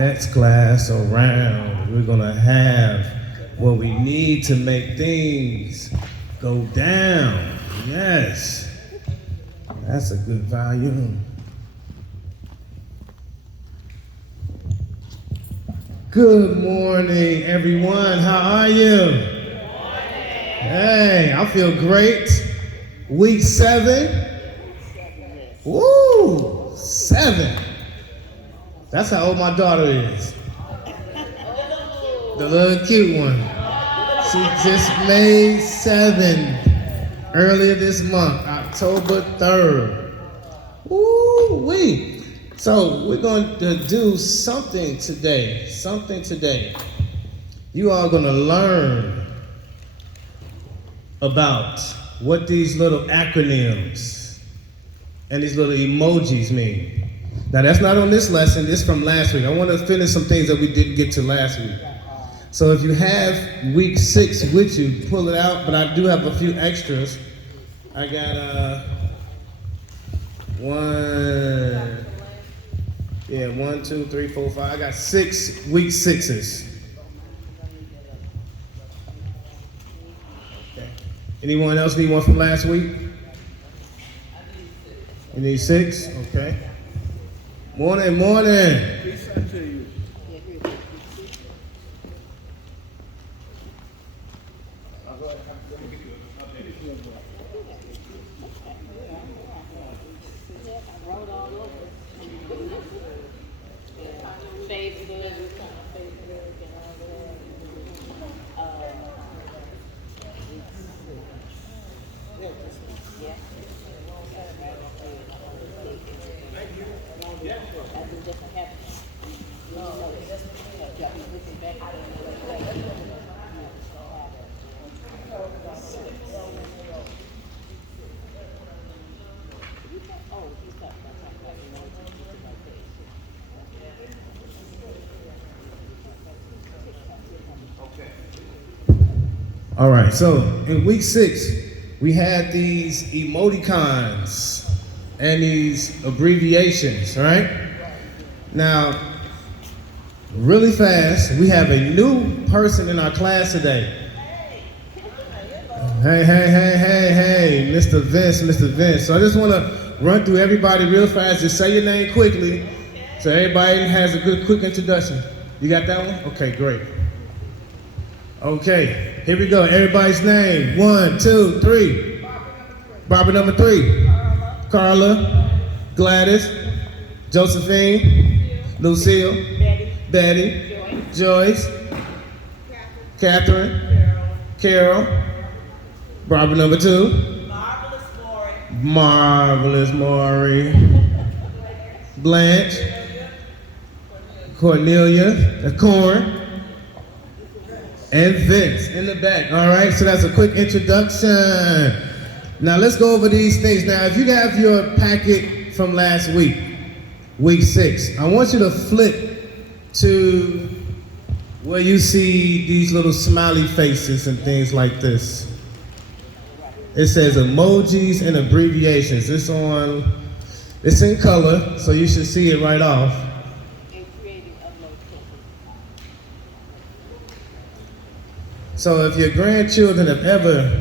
next class around, we're gonna have what we need to make things go down. Yes, that's a good volume. Good morning, everyone. How are you? Good morning. Hey, I feel great. Week 7. Woo, 7. That's how old my daughter is. The little cute one. She just made 7 earlier this month, October 3rd. Woo-wee. So we're going to do something today. You are going to learn about what these little acronyms and these little emojis mean. Now that's not on this lesson, this is from last week. I want to finish some things that we didn't get to last week. So if you have week 6 with you, pull it out, but I do have a few extras. I got 1, 2, 3, 4, 5. I got 6 week 6s. Okay. Anyone else need one from last week? You need 6? Okay. Morning. Peace unto you. All right, so in week 6, we had these emoticons and these abbreviations, right? Now, really fast, we have a new person in our class today. Hey, Mr. Vince. So I just want to run through everybody real fast. Just say your name quickly so everybody has a good quick introduction. You got that one? Okay, great. Okay, here we go. Everybody's name. 1, 2, 3. Barbara number 3. Carla. Gladys. Josephine. Lucille. Betty. Joyce. Catherine. Carol. Barbara number 2. Marvelous Maury. Blanche. Cornelia. Corn. And Vince in the back. All right, so that's a quick introduction. Now let's go over these things. Now, if you have your packet from last week, week 6, I want you to flip to where you see these little smiley faces and things like this. It says emojis and abbreviations. It's in color, so you should see it right off. So if your grandchildren have ever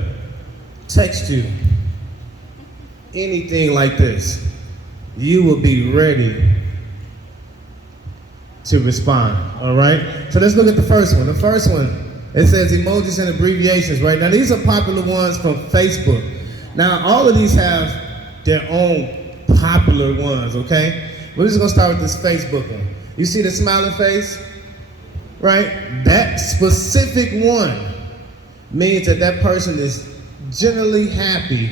texted you anything like this, you will be ready to respond, all right? So let's look at the first one. The first one, it says emojis and abbreviations, right? Now these are popular ones from Facebook. Now all of these have their own popular ones, okay? We're just gonna start with this Facebook one. You see the smiling face, right? That specific one means that person is generally happy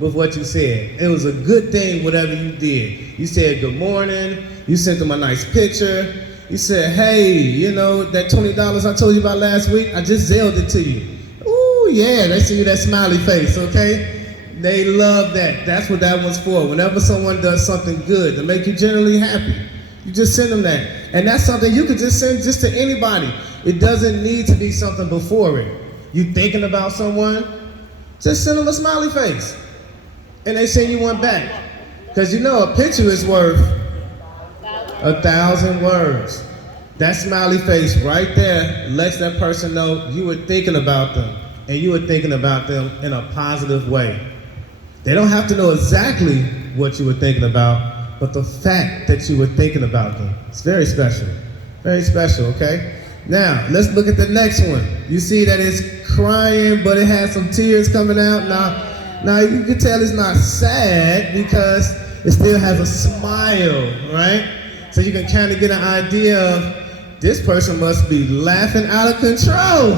with what you said. It was a good thing, whatever you did. You said good morning, you sent them a nice picture, you said, hey, you know, that $20 I told you about last week, I just Zelled it to you. Ooh, yeah, they see that smiley face, okay? They love that. That's what that one's for. Whenever someone does something good to make you generally happy, you just send them that. And that's something you could just send just to anybody. It doesn't need to be something before it. You thinking about someone, just send them a smiley face. And they send you one back. Because you know a picture is worth 1,000 words. That smiley face right there lets that person know you were thinking about them, and you were thinking about them in a positive way. They don't have to know exactly what you were thinking about, but the fact that you were thinking about them. It's very special. Very special, okay? Now, let's look at the next one. You see that it's crying, but it has some tears coming out. Now you can tell it's not sad because it still has a smile, right? So you can kind of get an idea of this person must be laughing out of control.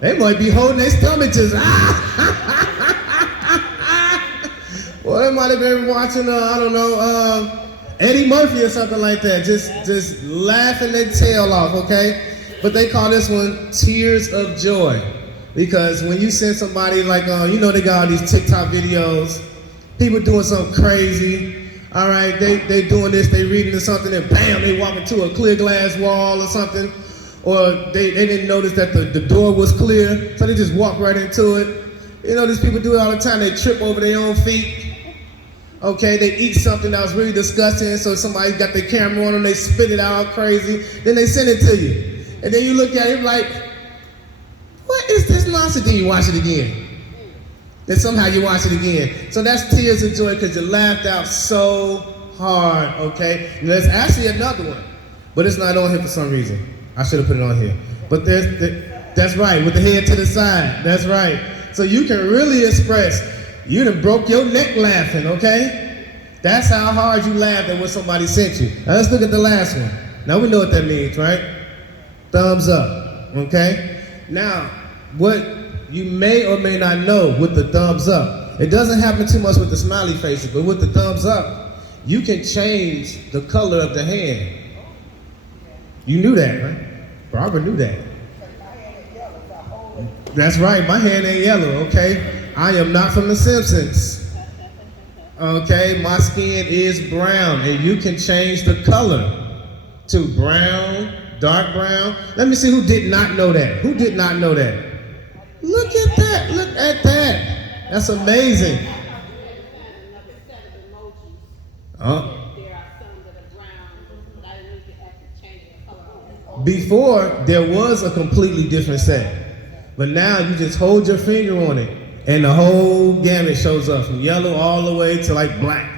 They might be holding their stomach just, Well, they might have been watching, Eddie Murphy or something like that, just laughing their tail off, okay? But they call this one tears of joy. Because when you send somebody like, they got all these TikTok videos, people doing something crazy, all right, they doing this, they reading or something, and bam, they walk into a clear glass wall or something, or they didn't notice that the door was clear, so they just walk right into it. You know, these people do it all the time. They trip over their own feet. Okay, they eat something that was really disgusting, so somebody got their camera on them, they spit it out crazy, then they send it to you. And then you look at it like, what is this nonsense? Then you watch it again. Then somehow you watch it again. So that's tears of joy because you laughed out so hard, okay? And there's actually another one, but it's not on here for some reason. I should have put it on here. But that's right, with the head to the side, that's right. So you can really express, you done broke your neck laughing, okay? That's how hard you laughed at what somebody sent you. Now let's look at the last one. Now we know what that means, right? Thumbs up, okay? Now, what you may or may not know with the thumbs up, it doesn't happen too much with the smiley faces, but with the thumbs up, you can change the color of the hand. You knew that, right? Barbara knew that. That's right, my hand ain't yellow, okay? I am not from The Simpsons. Okay, my skin is brown, and you can change the color to brown, dark brown. Let me see who did not know that. Who did not know that? Look at that, look at that. That's amazing. Before, there was a completely different set. But now you just hold your finger on it and the whole gamut shows up from yellow all the way to like black.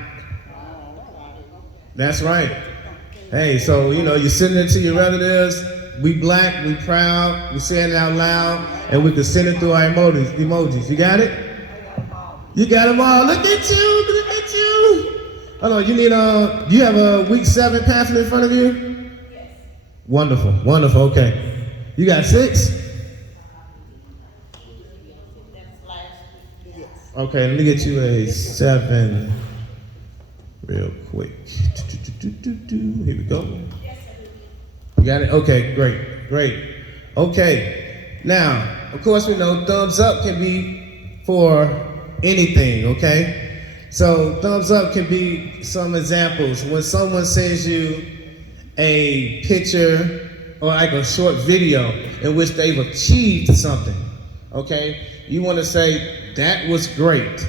That's right. Hey, so you're sending it to your relatives. We black, we proud, we saying it out loud, and we can send it through our emojis. You got it? You got them all. Look at you, look at you. Hold on, do you have a week 7 pamphlet in front of you? Yes. Wonderful, wonderful, okay. You got 6? Okay, let me get you a 7 real quick. Here we go. You got it? Okay, great. Okay, now, of course we know thumbs up can be for anything, okay? So thumbs up can be some examples. When someone sends you a picture or like a short video in which they've achieved something, okay? You want to say, that was great.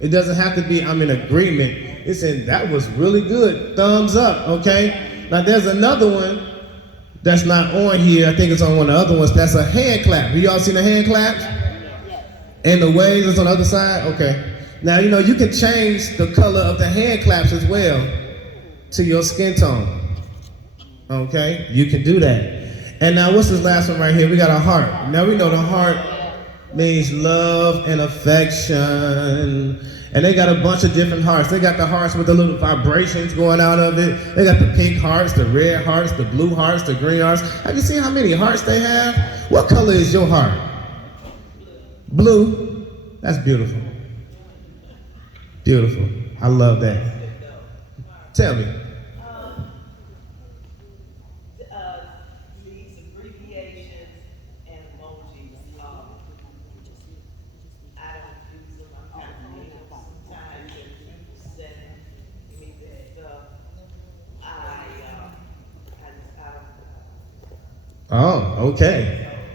It doesn't have to be, I'm in agreement. It's in, that was really good. Thumbs up, okay? Now there's another one that's not on here. I think it's on one of the other ones. That's a hand clap. Have y'all seen a hand clap? And the waves is on the other side? Okay. Now, you can change the color of the hand claps as well to your skin tone. Okay? You can do that. And now, what's this last one right here? We got a heart. Now, we know the heart means love and affection. And they got a bunch of different hearts. They got the hearts with the little vibrations going out of it. They got the pink hearts, the red hearts, the blue hearts, the green hearts. Have you seen how many hearts they have? What color is your heart? Blue. That's beautiful. Beautiful. I love that. Tell me. These abbreviations and emojis, I don't use them. I'm kind of needing sometimes when people send me this stuff. I don't. Oh, okay.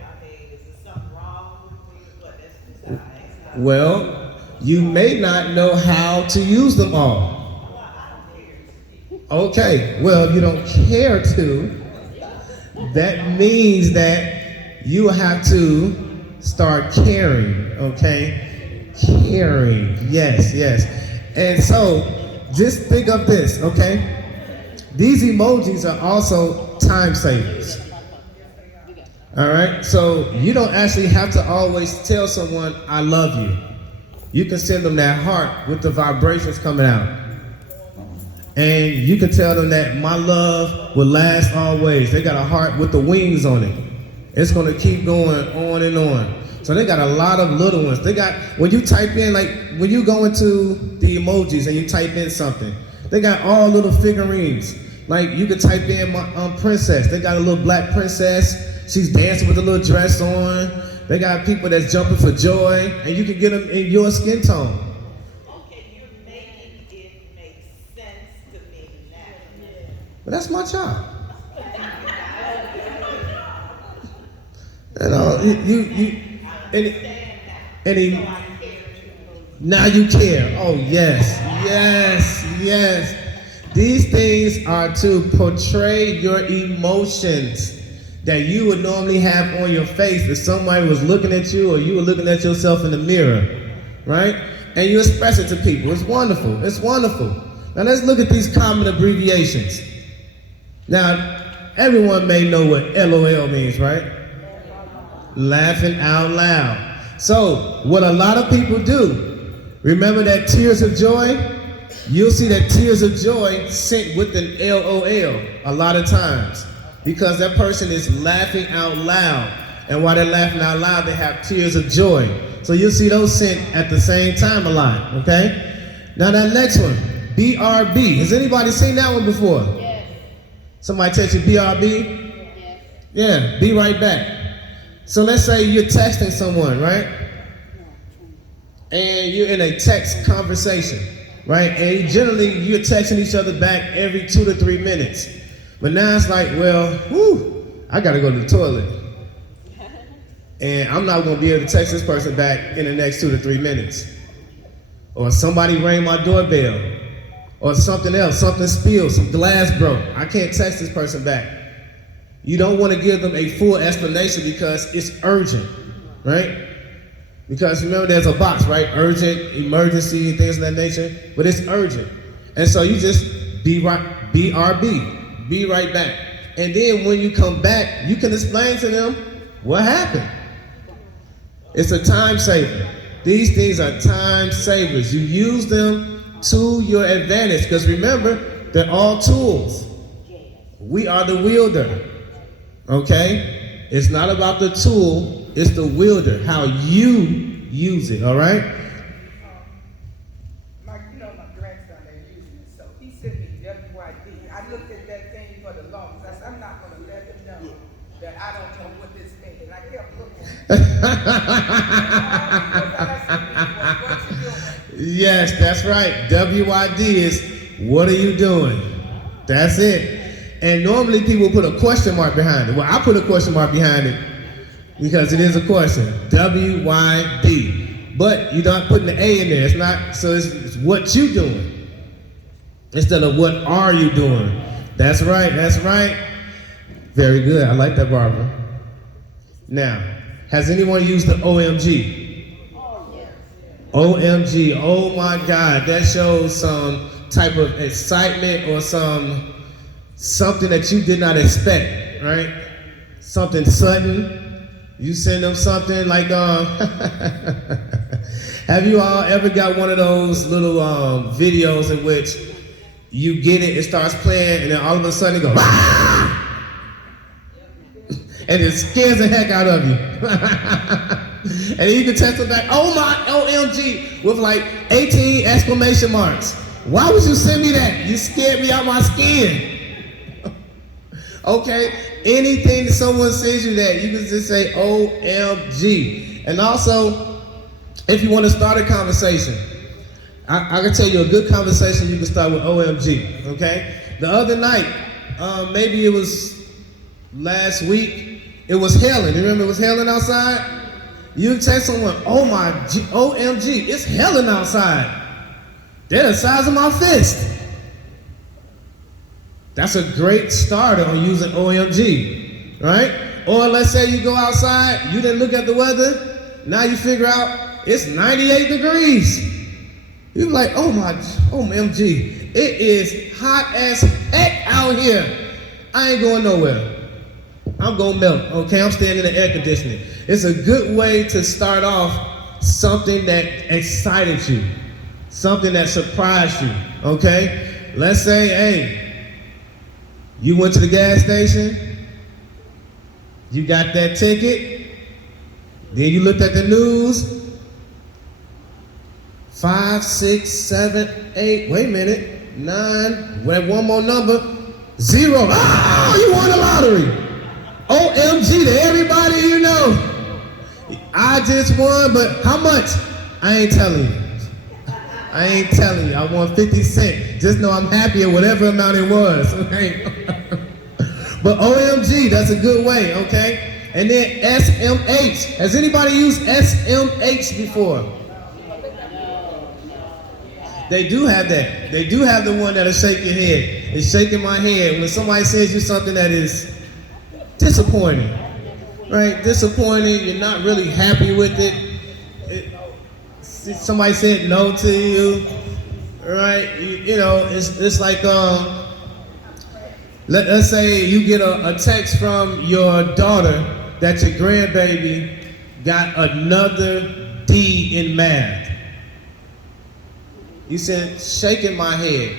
I mean, is there something wrong with me? But that's just how I am. Well, you may not know how to use them all. Okay, well, if you don't care to, that means that you have to start caring, okay? Caring, yes, yes. And so, just think of this, okay? These emojis are also time savers. All right? So, you don't actually have to always tell someone, I love you. You can send them that heart with the vibrations coming out. And you can tell them that my love will last always. They got a heart with the wings on it. It's going to keep going on and on. So they got a lot of little ones. They got, when you type in, like when you go into the emojis and you type in something, they got all little figurines. Like you could type in princess. They got a little black princess. She's dancing with a little dress on. They got people that's jumping for joy. And you can get them in your skin tone. Okay, you're making it make sense to me now. But that's my job. You know, now you care. Oh, yes, yes, yes. These things are to portray your emotions that you would normally have on your face if somebody was looking at you or you were looking at yourself in the mirror, right? And you express it to people. It's wonderful. It's wonderful. Now let's look at these common abbreviations. Now, everyone may know what LOL means, right? Laughing out loud. So, what a lot of people do, remember that tears of joy? You'll see that tears of joy sent with an LOL a lot of times because that person is laughing out loud. And while they're laughing out loud, they have tears of joy. So you'll see those sent at the same time a lot, okay? Now that next one, BRB. Has anybody seen that one before? Yes. Somebody text you BRB? Yes. Yeah, be right back. So let's say you're texting someone, right? And you're in a text conversation, right? And generally you're texting each other back every 2 to 3 minutes. But now it's like, well, I gotta go to the toilet. And I'm not gonna be able to text this person back in the next 2 to 3 minutes. Or somebody rang my doorbell. Or something else, something spilled, some glass broke. I can't text this person back. You don't want to give them a full explanation because it's urgent, right? Because remember there's a box, right? Urgent, emergency, things of that nature, but it's urgent. And so you just BRB, be right back. And then when you come back, you can explain to them what happened. It's a time saver. These things are time savers. You use them to your advantage because remember, they're all tools. We are the wielder. Okay? It's not about the tool, it's the wielder, how you use it, all right? My grandson ain't using it, so he sent me WYD. I looked at that thing for the longest. I said, I'm not going to let him know that I don't know what this means. And I kept looking. Yes, that's right. WYD is, what are you doing? That's it. And normally people put a question mark behind it. Well, I put a question mark behind it because it is a question. WYD. But you're not putting the A in there. It's not, so it's what you doing instead of what are you doing. That's right, that's right. Very good. I like that, Barbara. Now, has anyone used the OMG? OMG. Oh my God. That shows some type of excitement or something that you did not expect, right? Something sudden. You send them something like, have you all ever got one of those little videos in which you get it starts playing, and then all of a sudden it goes, ah! And it scares the heck out of you. And you can text them back, oh my, OMG, with like 18 exclamation marks. Why would you send me that? You scared me out my skin. Okay, anything that someone sends you that, you can just say OMG. And also, if you want to start a conversation, I can tell you a good conversation you can start with OMG, okay? The other night, maybe it was last week, it was hailing. You remember it was hailing outside? You text someone, OMG, it's hailing outside. They're the size of my fist. That's a great starter on using OMG. right? Or let's say you go outside, you didn't look at the weather, now you figure out it's 98 degrees. You're like, OMG, it is hot as heck out here. I ain't going nowhere. I'm gonna melt, okay? I'm staying in the air conditioning. It's a good way to start off something that excited you, something that surprised you, okay? Let's say, hey, you went to the gas station, you got that ticket, then you looked at the news, 5, 6, 7, 8, wait a minute, 9, we have one more number, 0. Oh, you won the lottery. OMG to everybody you know. I just won, but how much? I ain't telling you. I ain't telling you. I won 50 cents. Just know I'm happy at whatever amount it was, okay? But OMG, that's a good way, okay? And then SMH. Has anybody used SMH before? They do have that. They do have the one that'll shake your head. It's shaking my head when somebody sends you something that is disappointing, right? Disappointing, you're not really happy with it. Somebody said no to you, right? You know, it's like, let's say you get a text from your daughter that your grandbaby got another D in math. You said, shaking my head.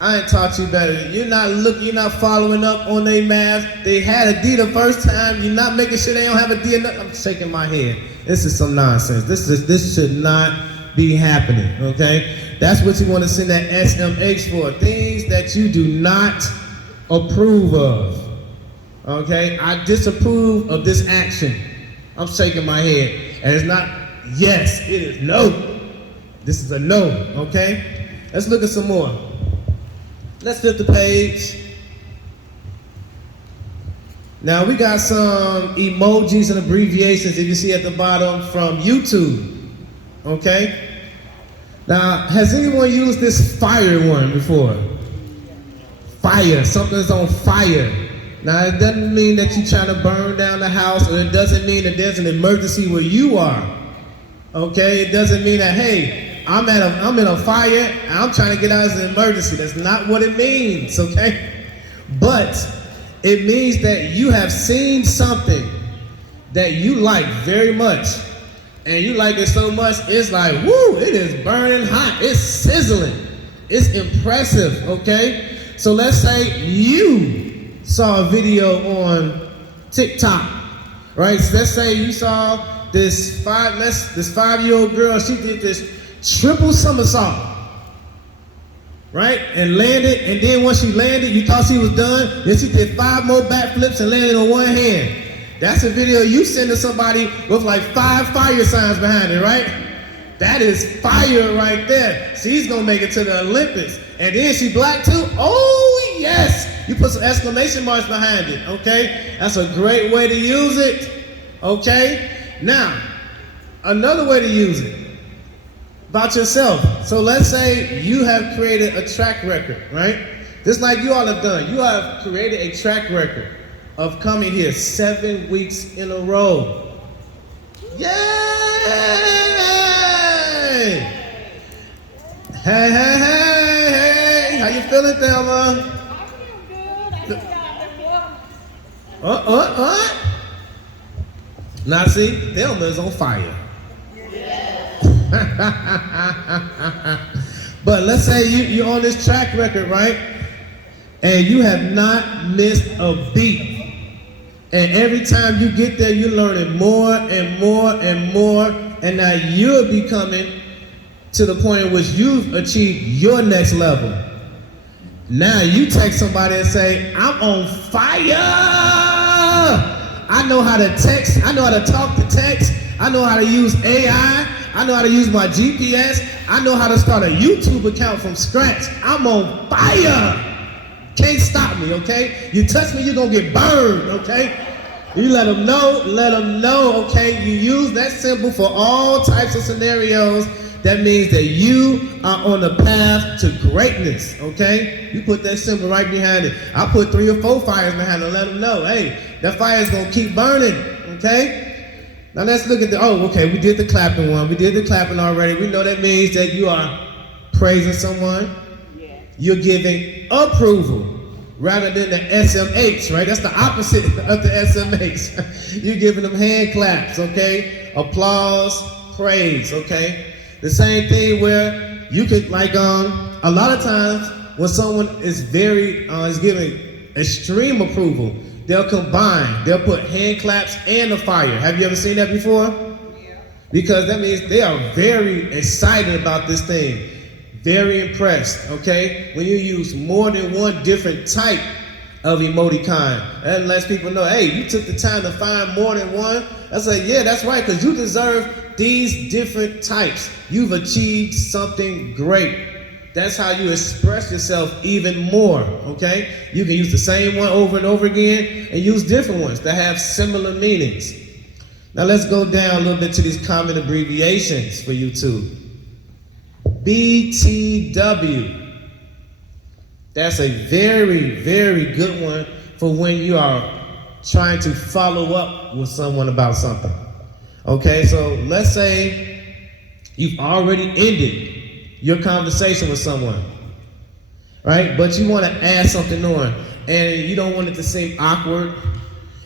I ain't taught you better. You're not looking, you're not following up on their math. They had a D the first time. You're not making sure they don't have a D. I'm shaking my head. This is some nonsense. This should not be happening, okay? That's what you want to send that SMH for. Things that you do not approve of, okay? I disapprove of this action. I'm shaking my head. And it's not yes, it is no. This is a no, okay? Let's look at some more. Let's flip the page. Now we got some emojis and abbreviations that you see at the bottom from YouTube, okay? Now, has anyone used this fire one before? Fire, something's on fire. Now, it doesn't mean that you're trying to burn down the house, or it doesn't mean that there's an emergency where you are, okay? It doesn't mean that, hey, I'm in a fire and I'm trying to get out as an emergency. That's not what it means, okay? But it means that you have seen something that you like very much, and you like it so much, it's like, woo, it is burning hot, it's sizzling, it's impressive, okay? So let's say you saw a video on TikTok, right? So let's say you saw this 5-year-old girl, she did this triple somersault, right? And landed, and then once she landed, you thought she was done, then she did 5 more backflips and landed on one hand. That's a video you send to somebody with like 5 fire signs behind it, right? That is fire right there. She's gonna make it to the Olympics. And then she black too? Oh yes! You put some exclamation marks behind it, okay? That's a great way to use it, okay? Now, another way to use it, about yourself. So let's say you have created a track record, right? Just like you all have done. You have created a track record of coming here 7 weeks in a row. Yay! Hey, hey, hey, hey. How you feeling, Thelma? I feel good. I feel Now see, Thelma is on fire. But let's say you're on this track record, right? And you have not missed a beat. And every time you get there, you're learning more and more and more. And now you're becoming to the point in which you've achieved your next level. Now you text somebody and say, I'm on fire. I know how to text. I know how to talk to text. I know how to use AI. I know how to use my GPS. I know how to start a YouTube account from scratch. I'm on fire. Can't stop me, okay? You touch me, you're gonna get burned, okay? You let them know, okay? You use that symbol for all types of scenarios that means that you are on the path to greatness, okay? You put that symbol right behind it. I put 3 or 4 fires behind it to let them know, hey, that fire is going to keep burning, okay? Now let's look at we did the clapping one. We did the clapping already. We know that means that you are praising someone. Yeah. You're giving approval rather than the SMH, right? That's the opposite of the SMH. You're giving them hand claps, okay? Applause, praise, okay? The same thing where you could, like, a lot of times when someone is is giving extreme approval, they'll combine. They'll put hand claps and a fire. Have you ever seen that before? Yeah. Because that means they are very excited about this thing. Very impressed, okay? When you use more than one different type of emoticon, that lets people know, hey, you took the time to find more than one. I say, yeah, that's right, because you deserve these different types. You've achieved something great. That's how you express yourself even more, okay? You can use the same one over and over again and use different ones that have similar meanings. Now let's go down a little bit to these common abbreviations for you too. BTW. That's a very, very good one for when you are trying to follow up with someone about something. Okay, so let's say you've already ended your conversation with someone, right? But you want to add something on, and you don't want it to seem awkward,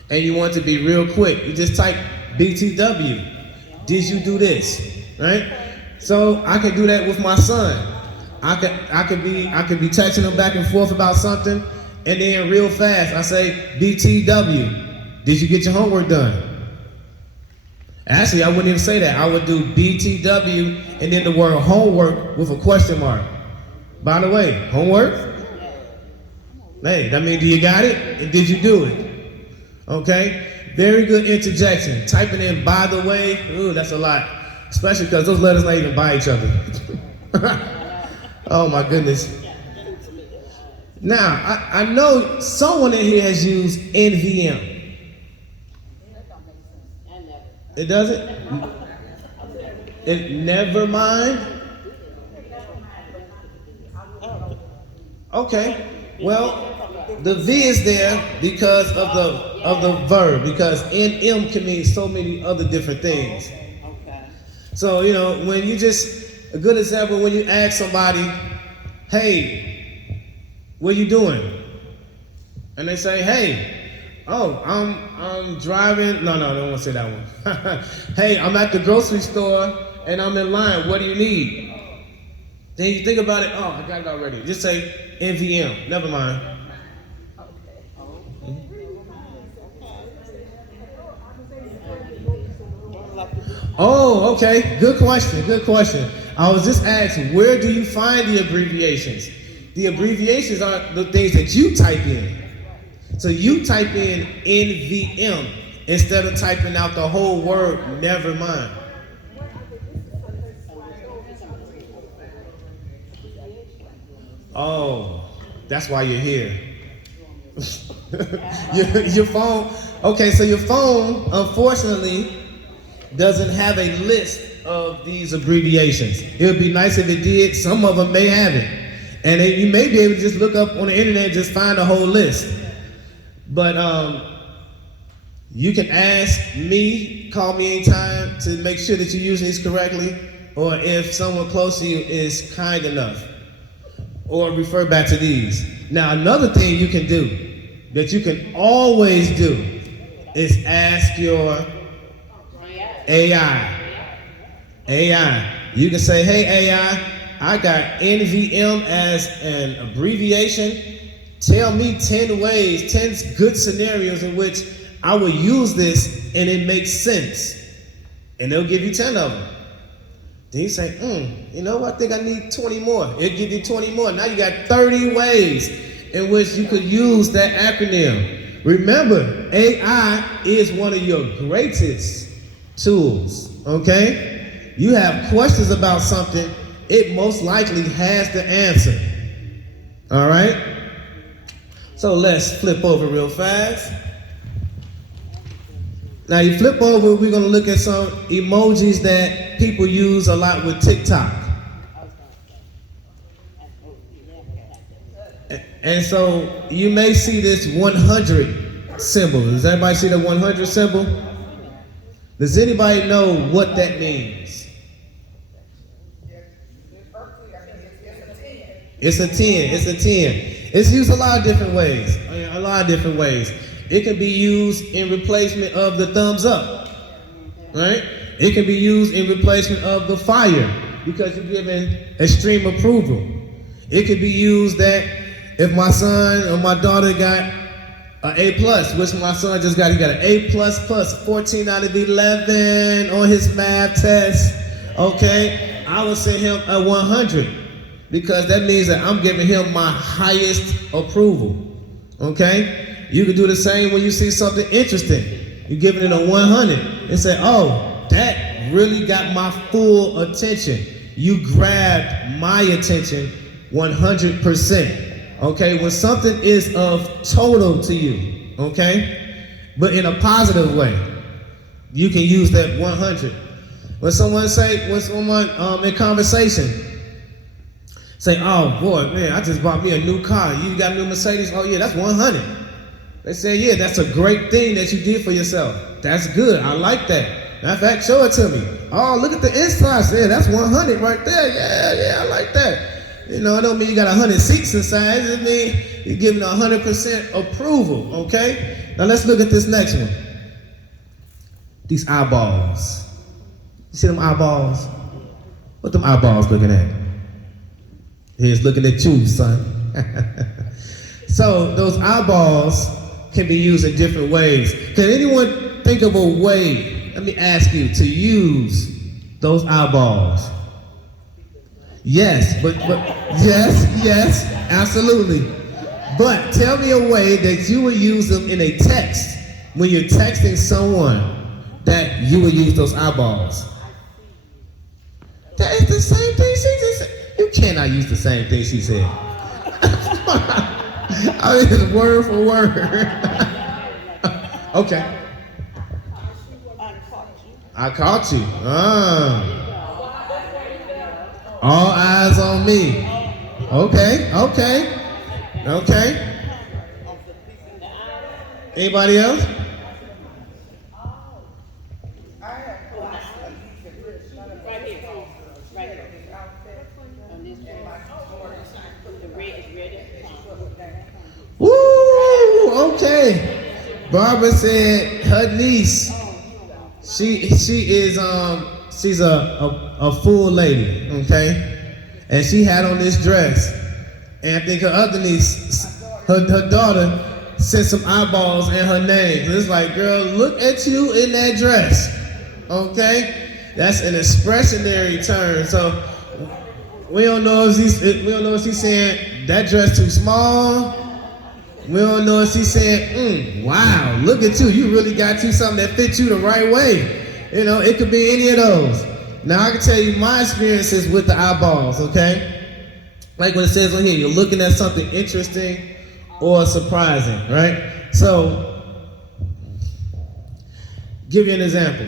and you want it to be real quick. You just type BTW. Did you do this? Right? So I can do that with my son. I could be texting him back and forth about something, and then real fast I say BTW. Did you get your homework done? Actually, I wouldn't even say that. I would do BTW and then the word homework with a question mark. By the way, homework? Hey, that means do you got it? And did you do it? Okay? Very good interjection. Typing in by the way, ooh, that's a lot. Especially because those letters not even by each other. Oh my goodness. Now, I know someone in here has used NVM. It doesn't? It never mind? Okay. Well, the V is there because of the verb, because NM can mean so many other different things. So, when you a good example, when you ask somebody, hey, what are you doing? And they say, hey, oh, I'm driving. No, I don't want to say that one. Hey, I'm at the grocery store and I'm in line. What do you need? Then you think about it. Oh, I got it already. Just say NVM. Never mind. Oh, okay. Good question. I was just asked, where do you find the abbreviations? The abbreviations are the things that you type in. So you type in NVM instead of typing out the whole word, never mind. Oh, that's why you're here. your phone, okay, so your phone, unfortunately, doesn't have a list of these abbreviations. It would be nice if it did. Some of them may have it. And you may be able to just look up on the internet and just find a whole list. But you can ask me, call me anytime to make sure that you're using these correctly, or if someone close to you is kind enough, or refer back to these. Now, another thing you can do, that you can always do, is ask your AI. You can say, hey AI, I got NVM as an abbreviation. Tell me 10 ways, 10 good scenarios in which I will use this and it makes sense. And they'll give you 10 of them. Then you say, I think I need 20 more. It'll give you 20 more. Now you got 30 ways in which you could use that acronym. Remember, AI is one of your greatest tools, okay? You have questions about something, it most likely has the answer. All right? So let's flip over real fast. Now you flip over, we're gonna look at some emojis that people use a lot with TikTok. And so you may see this 100 symbol. Does everybody see the 100 symbol? Does anybody know what that means? It's a 10. It's a 10. It's used a lot of different ways. A lot of different ways. It can be used in replacement of the thumbs up, right? It can be used in replacement of the fire because you're giving extreme approval. It could be used that if my son or my daughter got an A+, which my son just got, he got an A++, 14 out of 11 on his math test, okay? I would send him a 100 because that means that I'm giving him my highest approval, okay? You can do the same when you see something interesting. You're giving it a 100 and say, oh, that really got my full attention. You grabbed my attention 100%. Okay, when something is of total to you, okay, but in a positive way, you can use that 100. When someone in conversation say, oh boy, man, I just bought me a new car. You got a new Mercedes? Oh yeah, that's 100. They say, yeah, that's a great thing that you did for yourself. That's good. I like that. Matter of fact, show it to me. Oh, look at the insides. Yeah, that's 100 right there. Yeah, I like that. You know, it don't mean you got 100 seats inside. It mean you're giving 100% approval, okay? Now let's look at this next one. These eyeballs. You see them eyeballs? What them eyeballs looking at? Here's looking at you, son. So those eyeballs can be used in different ways. Can anyone think of a way, let me ask you, to use those eyeballs? Yes, but yes, absolutely. But tell me a way that you would use them in a text when you're texting someone that you would use those eyeballs. That is the same thing she just said. You cannot use the same thing she said. I mean, it's word for word. Okay. I caught you. All eyes on me. Okay. Anybody else? Woo! Okay. Barbara said her niece. She's a full lady, okay, and she had on this dress, and I think her other niece, her daughter, sent some eyeballs in her name. It's like, girl, look at you in that dress, okay? That's an expressionary term. So we don't know if she's saying that dress too small. We don't know if she's saying, wow, look at you. You really got you something that fits you the right way. You know, it could be any of those. Now, I can tell you my experiences with the eyeballs, okay? Like what it says on here, you're looking at something interesting or surprising, right? So, give you an example.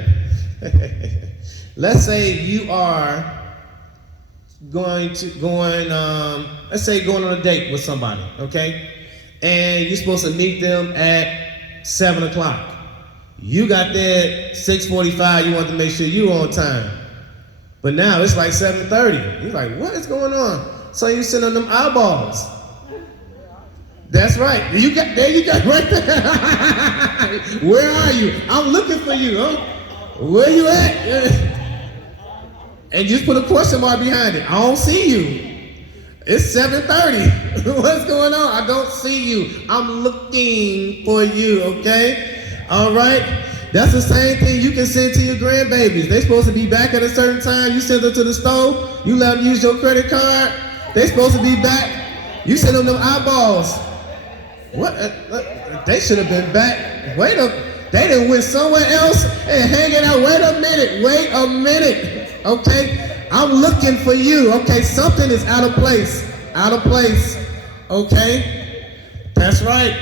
Let's say you are going on a date with somebody, okay? And you're supposed to meet them at 7 o'clock. You got there at 6:45, you want to make sure you're on time. But now it's like 7:30. You're like, what is going on? So you send them eyeballs. That's right. There you go, right there. Where are you? I'm looking for you, huh? Where you at? And just put a question mark behind it. I don't see you. It's 7:30. What's going on? I don't see you. I'm looking for you, okay? All right? That's the same thing you can send to your grandbabies. They're supposed to be back at a certain time. You send them to the store. You let them use your credit card. They're supposed to be back. You send them eyeballs. What? They should have been back. Wait up. They done went somewhere else and hanging out. Wait a minute. Okay? I'm looking for you. Okay? Something is out of place. Okay? That's right.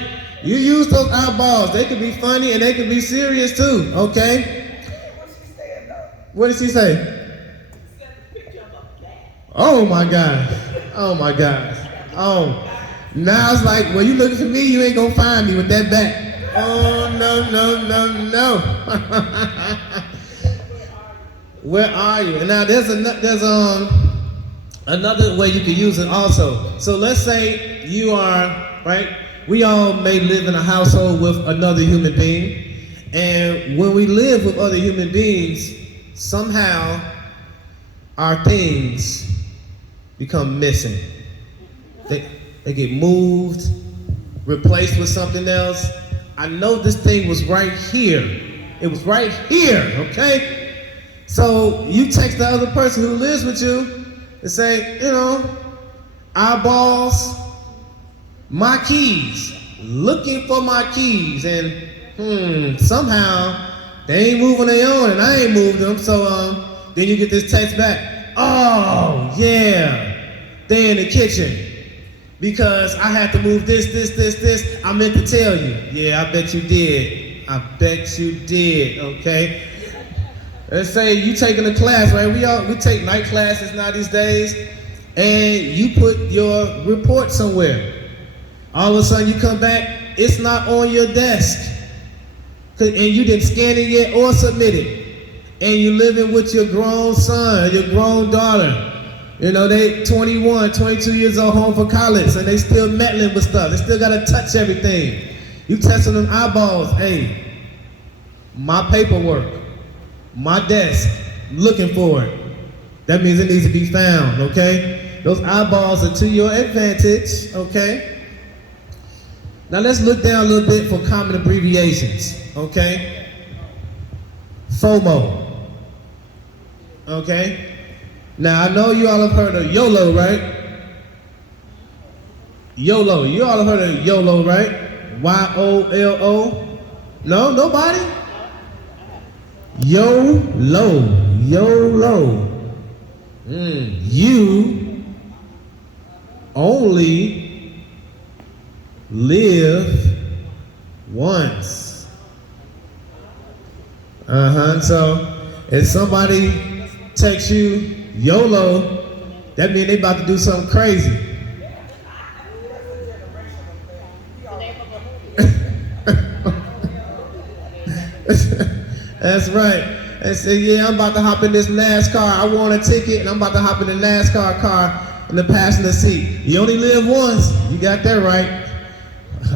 You use those eyeballs. They can be funny and they can be serious too, okay? What she said though? What did she say? Send a picture of a cat. Oh my God. Oh my God. Oh. Now it's like, well, you looking for me, you ain't gonna find me with that bat. Oh, no, no, no, no. Where are you? And now there's another way you can use it also. So let's say you are, right? We all may live in a household with another human being. And when we live with other human beings, somehow our things become missing. They get moved, replaced with something else. I know this thing was right here. It was right here, okay? So you text the other person who lives with you and say, you know, eyeballs, my keys, looking for my keys. And somehow they ain't moving their own and I ain't moved them. So then you get this text back. Oh, yeah, they're in the kitchen. Because I had to move this. I meant to tell you. Yeah, I bet you did. I bet you did, okay? Let's say you taking a class, right? We take night classes now these days, and you put your report somewhere. All of a sudden you come back, it's not on your desk. And you didn't scan it yet or submit it. And you're living with your grown son, your grown daughter. You know, they 21, 22 years old, home for college, and they still meddling with stuff. They still gotta touch everything. You testing them eyeballs. Hey, my paperwork, my desk, looking for it. That means it needs to be found, okay? Those eyeballs are to your advantage, okay? Now let's look down a little bit for common abbreviations, okay? FOMO, okay? Now, I know you all have heard of YOLO, right? YOLO. You all have heard of YOLO, right? Y-O-L-O. No? Nobody? YOLO. YOLO. You only live once. So, if somebody texts you YOLO, that means they about to do something crazy. That's right. And say, yeah, I'm about to hop in this NASCAR. I won a ticket and I'm about to hop in the NASCAR car in the passenger seat. You only live once. You got that right.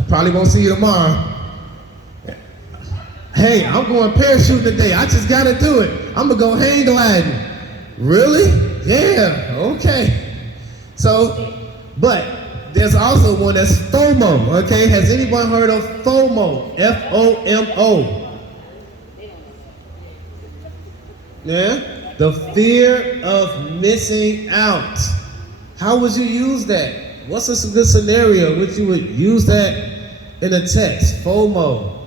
Probably won't see you tomorrow. Hey, I'm going parachuting today. I just got to do it. I'm going to go hang gliding. Really? Yeah, okay. So, but there's also one that's FOMO, okay? Has anyone heard of FOMO? F-O-M-O. Yeah? The fear of missing out. How would you use that? What's a good scenario in which you would use that in a text? FOMO.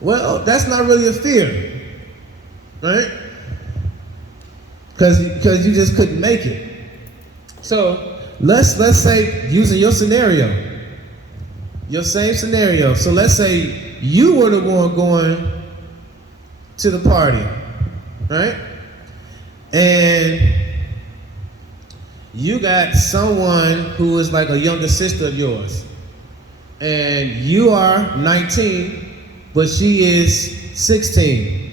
Well, that's not really a fear, right? Because you just couldn't make it. So let's say, using your scenario, your same scenario. So let's say you were the one going to the party, right? And you got someone who is like a younger sister of yours, and you are 19. But she is 16.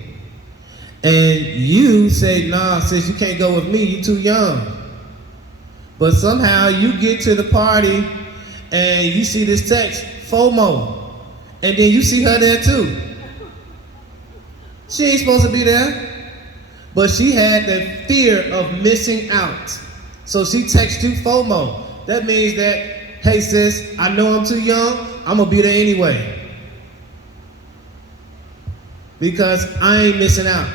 And you say, nah, sis, you can't go with me, you too young. But somehow you get to the party and you see this text, FOMO. And then you see her there too. She ain't supposed to be there. But she had the fear of missing out. So she texts you FOMO. That means that, hey sis, I know I'm too young, I'm gonna be there anyway. Because I ain't missing out.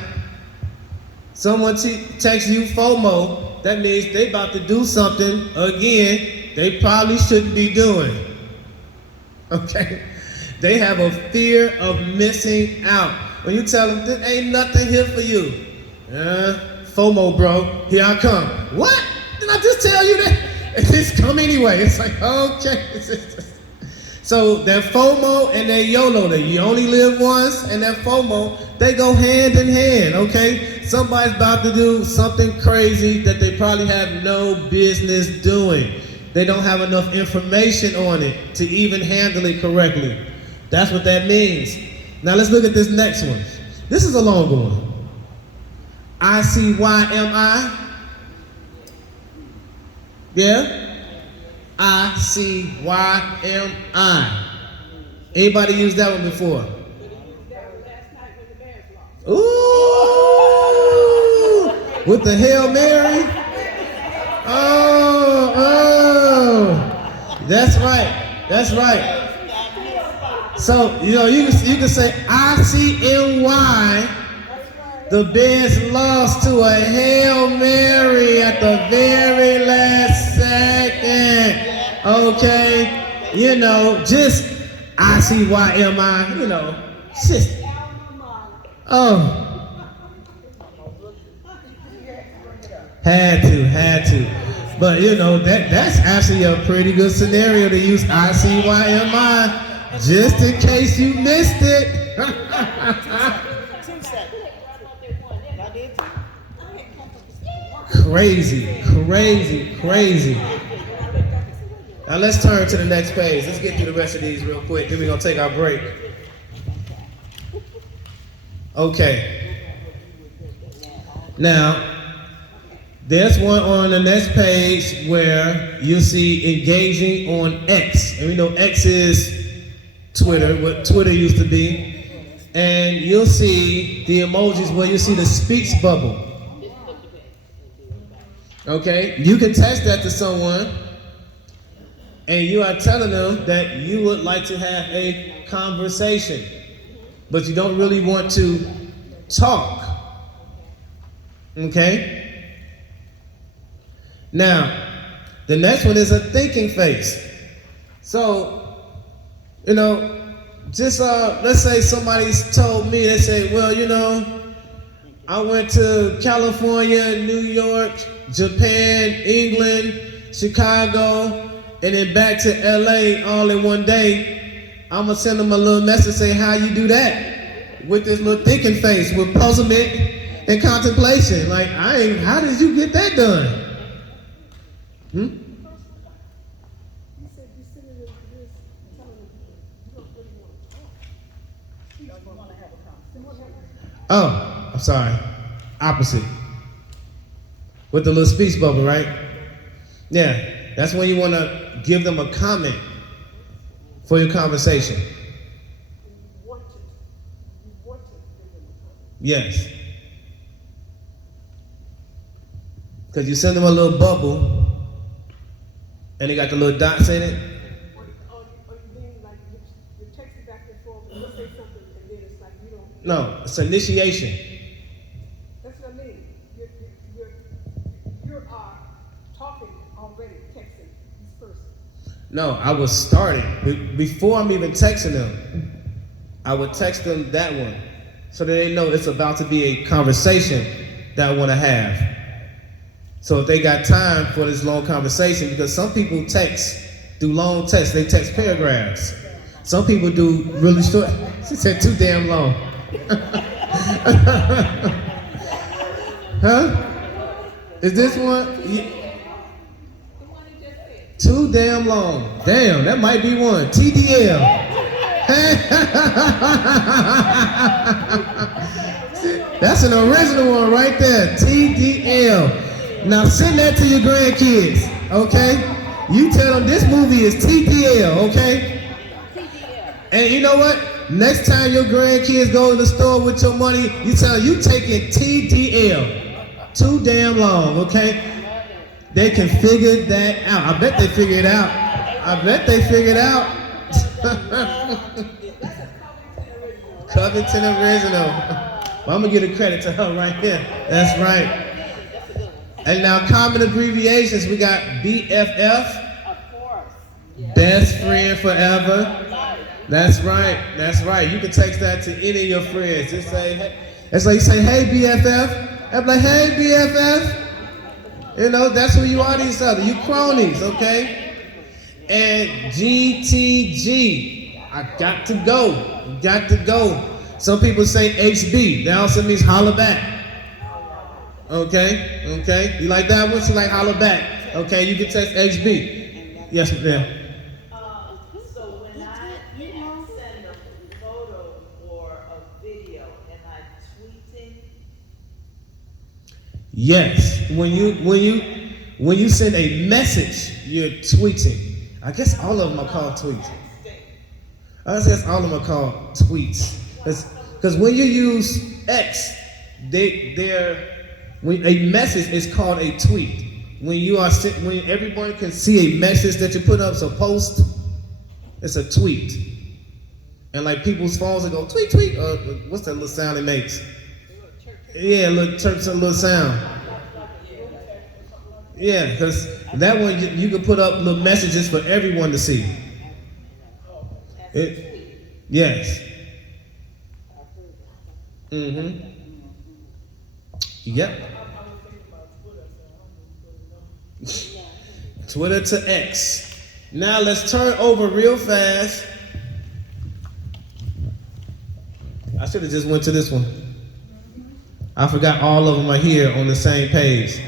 Someone texts you FOMO, that means they about to do something, again, they probably shouldn't be doing. Okay? They have a fear of missing out. when you tell them, there ain't nothing here for you. FOMO, bro, here I come. What? Didn't I just tell you that? It's come anyway. It's like, okay. So that FOMO and that YOLO, that you only live once, and that FOMO, they go hand in hand, okay? Somebody's about to do something crazy that they probably have no business doing. They don't have enough information on it to even handle it correctly. That's what that means. Now let's look at this next one. This is a longer one. ICYMI. Yeah? ICYMI. Anybody used that one before? Ooh! With the Hail Mary? Oh! That's right. That's right. So, you know, you can say ICNY. The Bears lost to a Hail Mary at the very last second. Okay? You know, just ICYMI, you know, just. Oh. Had to. But you know, that's actually a pretty good scenario to use ICYMI, just in case you missed it. Crazy. Now let's turn to the next page. Let's get through the rest of these real quick. Then we're gonna take our break. Okay. Now, there's one on the next page where you'll see engaging on X. And we know X is Twitter, what Twitter used to be. And you'll see the emojis where you see the speech bubble. Okay? You can text that to someone and you are telling them that you would like to have a conversation, but you don't really want to talk. Okay? Now, the next one is a thinking face. So, you know, just let's say somebody's told me, they say, well, you know, I went to California, New York, Japan, England, Chicago, and then back to LA all in one day. I'm gonna send them a little message, say how you do that, with this little thinking face, with puzzlement and contemplation. Like, how did you get that done? Oh, I'm sorry. Opposite. With the little speech bubble, right? Yeah, that's when you want to give them a comment for your conversation. Yes. Because you send them a little bubble and they got the little dots in it. No, it's initiation. That's what I mean. You're talking already, texting this person. No, I was starting. Before I'm even texting them, I would text them that one so that they know it's about to be a conversation that I want to have. So if they got time for this long conversation, because some people do long texts, they text paragraphs. Some people do really short. She said too damn long. Huh? Is this one? Too damn long. Damn, that might be one. TDL. That's an original one right there. TDL. Now send that to your grandkids, okay? You tell them this movie is TDL, okay? And you know what? Next time your grandkids go to the store with your money, you tell them you taking TDL. Too damn long, okay? They can figure that out. I bet they figure it out. Covington original. Well, I'm gonna give the credit to her right here. That's right. And now common abbreviations, we got BFF. Of course. Best friend forever. That's right. That's right. You can text that to any of your friends. Just say, hey. It's like you say, hey BFF. I'm like, hey BFF. You know, that's who you are to each other. You cronies, okay? And GTG. I got to go. Got to go. Some people say HB. That also means holler back. Okay? Okay? You like that one? She like holler back. Okay, you can text HB. Yes, ma'am. So when I send a photo or a video, am I tweeting? Yes. When you send a message, you're tweeting. I guess all of them are called tweets. I guess all of them are called tweets. Because when you use X, when a message is called a tweet. When everyone can see a message that you put up, so post, it's a tweet. And like people's phones will go tweet tweet. What's that little sound it makes? Yeah, a little sound. Yeah, because that one you can put up little messages for everyone to see. Yes. Mm-hmm. Yep. Twitter to X. Now let's turn over real fast. I should have just went to this one. I forgot all of them are here on the same page.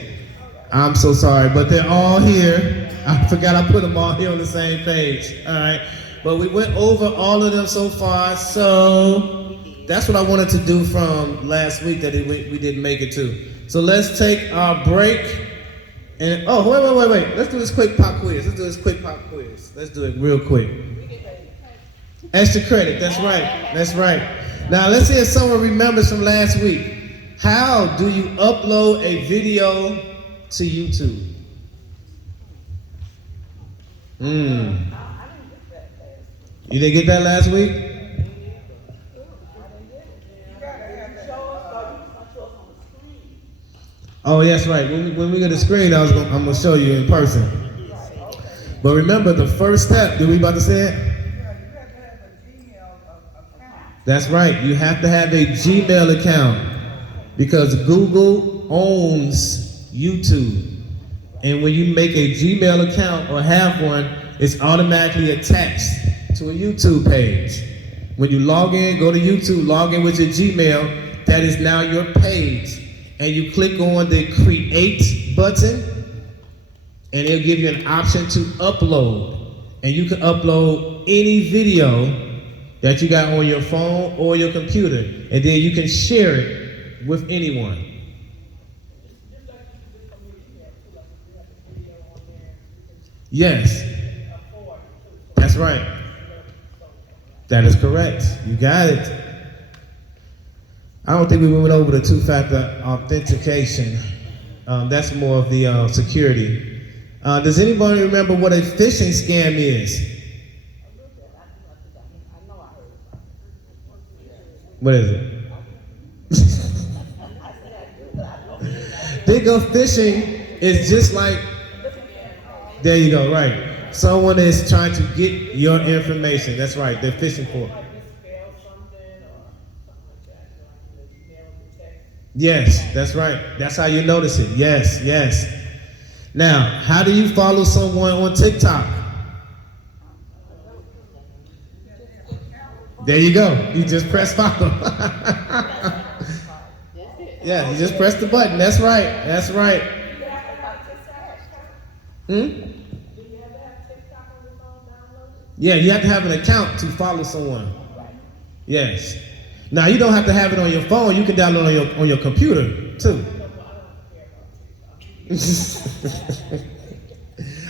I'm so sorry, but they're all here. I forgot I put them all here on the same page. All right. But we went over all of them so far, so that's what I wanted to do from last week that we didn't make it to. So let's take our break. And wait. Let's do this quick pop quiz. Let's do it real quick. Extra credit, that's right. Now let's see if someone remembers from last week. How do you upload a video to YouTube? You didn't get that last week? Oh, yes, right. When we get the screen, I'm going to show you in person. But remember, the first step, did we about to say it? That's right. You have to have a Gmail account because Google owns YouTube. And when you make a Gmail account or have one, it's automatically attached to a YouTube page. When you log in, go to YouTube, log in with your Gmail, that is now your page. And you click on the create button and it'll give you an option to upload. And you can upload any video that you got on your phone or your computer. And then you can share it with anyone. Yes. That's right. That is correct. You got it. I don't think we went over the two-factor authentication. That's more of the security. Does anybody remember what a phishing scam is? What is it? Think of phishing is just like, there you go, right. Someone is trying to get your information. That's right, they're phishing for it. Yes, that's right. That's how you notice it. Yes. Now, how do you follow someone on TikTok? There you go. You just press follow. Yeah, you just press the button. That's right. Yeah, you have to have an account to follow someone. Yes. Now, you don't have to have it on your phone. You can download it on your computer, too.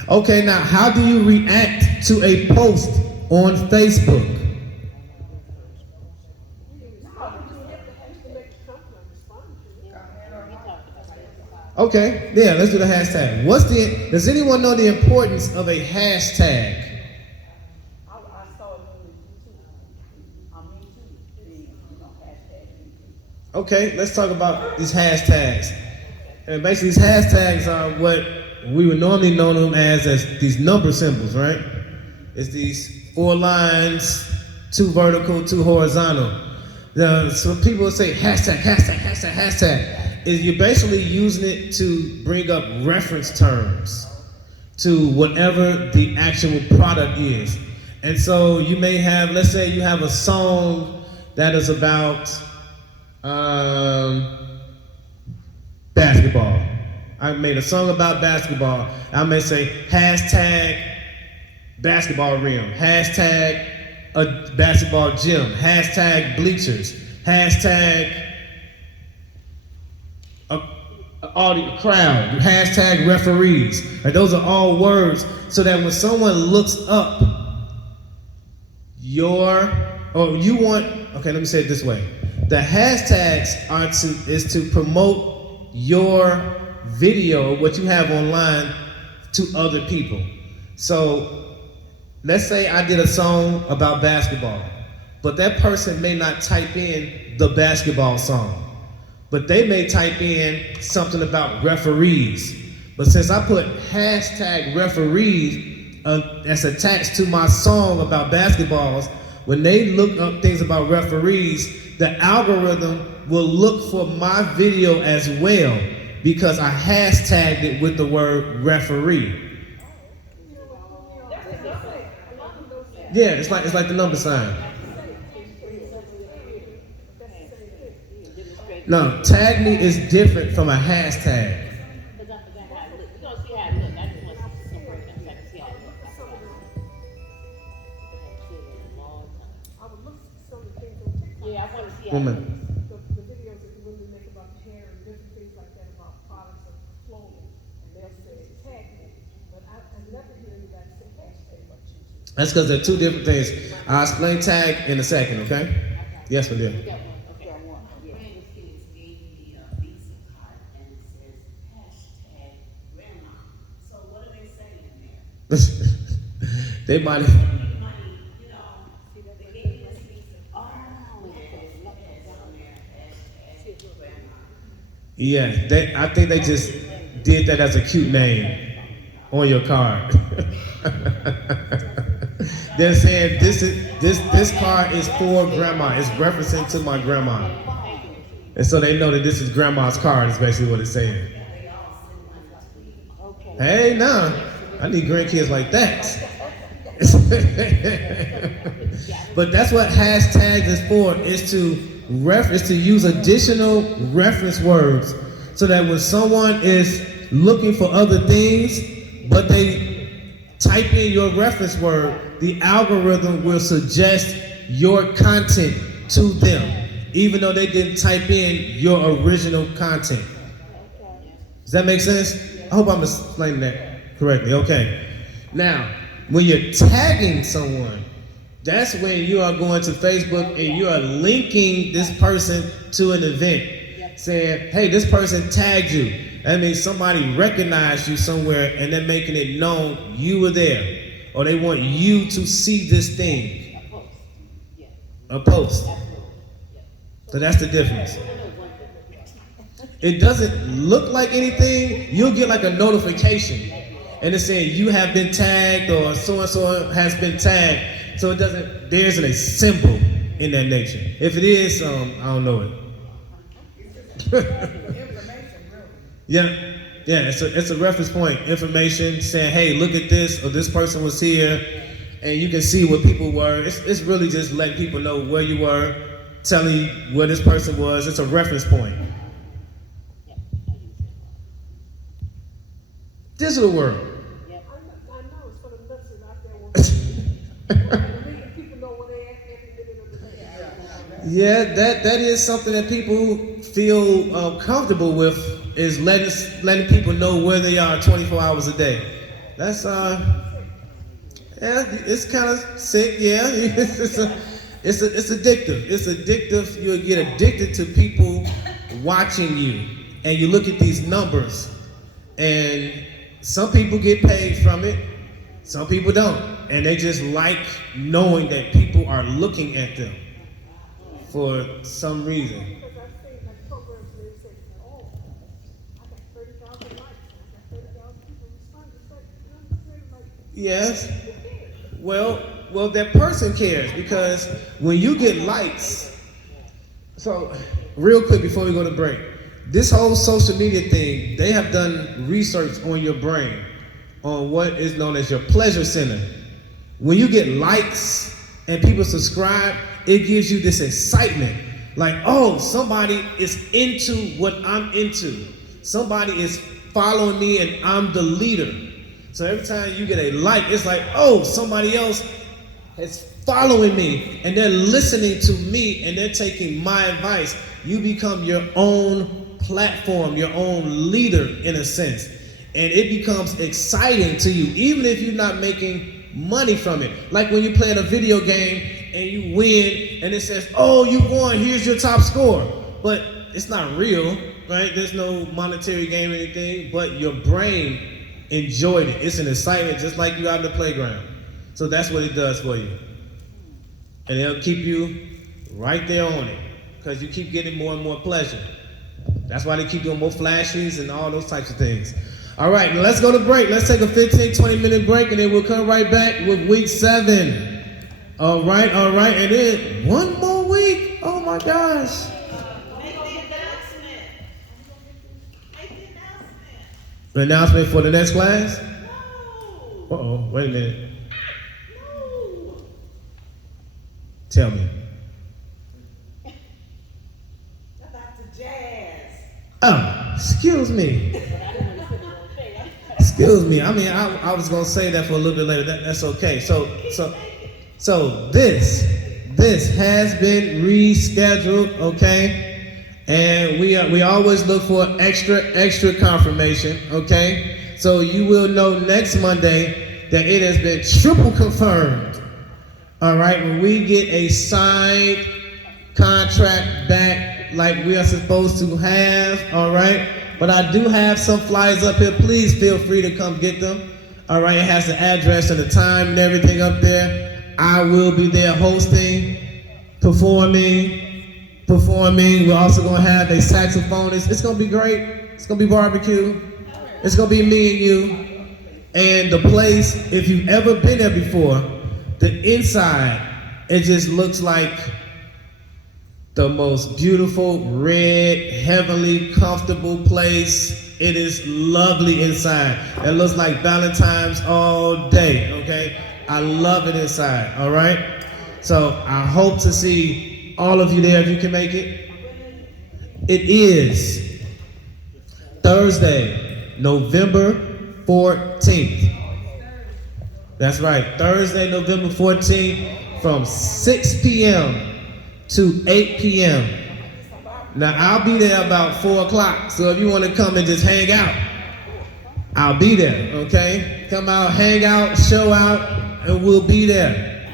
Okay, now, how do you react to a post on Facebook? Okay, yeah, let's do the hashtag. Does anyone know the importance of a hashtag? Okay, let's talk about these hashtags. And basically, these hashtags are what we would normally know them as these number symbols, right? It's these 4 lines, too vertical, too horizontal. So people will say hashtag, hashtag, hashtag, hashtag. Is you're basically using it to bring up reference terms to whatever the actual product is. And so you may have, let's say you have a song that is about basketball. I made a song about basketball. I may say hashtag basketball rim, hashtag a basketball gym, hashtag bleachers, hashtag audio crowd, hashtag referees. Like those are all words so that when someone looks up let me say it this way. The hashtags is to promote your video, what you have online, to other people. So let's say I did a song about basketball, but that person may not type in the basketball song, but they may type in something about referees. But since I put hashtag referees that's attached to my song about basketballs, when they look up things about referees, the algorithm will look for my video as well because I hashtagged it with the word referee. Yeah, it's like the number sign. No, tag me is different from a hashtag. Yeah, I want to see how Woman. The videos that you really make about the hair and different things like that about products of clothing, and they'll say tag me, but I never hear anybody say hashtag like you do. That's because they're two different things. I'll explain tag in a second, okay? Yes, we do. we got one. Okay. Grandkids gave me a Visa card and it says hashtag grandma. So what are they saying there? They might. Money, you know, they gave me this Visa card. Hashtag grandma. Yeah, I think they just did that as a cute name on your card. They're saying this card is for grandma. It's referencing to my grandma, and so they know that this is grandma's card. Is basically what it's saying. Hey, nah, I need grandkids like that. But that's what hashtags is for. Is to use additional reference words so that when someone is looking for other things, but they type in your reference word, the algorithm will suggest your content to them, even though they didn't type in your original content. Does that make sense? I hope I'm explaining that correctly. Okay. Now, when you're tagging someone, that's when you are going to Facebook and you are linking this person to an event, saying, hey, this person tagged you. That means somebody recognized you somewhere and they're making it known you were there. Or they want you to see this thing. A post. So that's the difference. It doesn't look like anything. You'll get like a notification. And it's saying you have been tagged or so-and-so has been tagged. So there isn't a symbol in that nature. If it is, I don't know it. Yeah, it's a reference point, information saying, hey, look at this, or this person was here, and you can see where people were. It's really just letting people know where you were, telling you where this person was. It's a reference point. Digital world. I know it's for the listeners out there. Letting people know where they at every minute of the day. Yeah, that is something that people feel comfortable with, is letting people know where they are 24 hours a day. That's it's kind of sick. Yeah, it's addictive. It's addictive. You'll get addicted to people watching you, and you look at these numbers, and some people get paid from it, some people don't, and they just like knowing that people are looking at them for some reason. Because I've seen like programs where they say, oh, I got 30,000 likes, and I got 30,000 people responding. It's like, you know, it's like, Yes. Well, well, that person cares because when you get likes, so real quick before we go to break, this whole social media thing, they have done research on your brain on what is known as your pleasure center. When you get likes and people subscribe, it gives you this excitement. Like, oh, somebody is into what I'm into. Somebody is following me and I'm the leader. So every time you get a like, it's like, oh, somebody else is following me and they're listening to me and they're taking my advice. You become your own platform, your own leader in a sense. And it becomes exciting to you, even if you're not making money from it. Like when you're playing a video game and you win and it says, oh, you won, here's your top score. But it's not real, right? There's no monetary gain or anything, but your brain enjoyed it. It's an excitement just like you out in the playground. So that's what it does for you. And it'll keep you right there on it because you keep getting more and more pleasure. That's why they keep doing more flashes and all those types of things. All right, now let's go to break. Let's take a 15, 20-minute break, and then we'll come right back with week 7. All right, and then one more week. Oh, my gosh. Make the announcement. Make the announcement. The announcement for the next class? No. Uh-oh, wait a minute. No. Tell me. About the jazz. Oh, excuse me. Excuse me. I mean, I was gonna say that for a little bit later. That's okay. So this has been rescheduled, okay? And we always look for extra confirmation, okay? So you will know next Monday that it has been triple confirmed. All right, when we get a signed contract back like we are supposed to have, all right? But I do have some flyers up here. Please feel free to come get them. All right, it has the address and the time and everything up there. I will be there hosting, performing. We're also going to have a saxophonist. It's going to be great. It's going to be barbecue. It's going to be me and you. And the place, if you've ever been there before, the inside, it just looks like the most beautiful, red, heavenly, comfortable place. It is lovely inside. It looks like Valentine's all day, okay? I love it inside, all right? So I hope to see all of you there if you can make it. It is Thursday, November 14th. That's right, Thursday, November 14th from 6 p.m. to 8 p.m. Now, I'll be there about 4 o'clock, so if you want to come and just hang out, I'll be there, okay? Come out, hang out, show out, and we'll be there.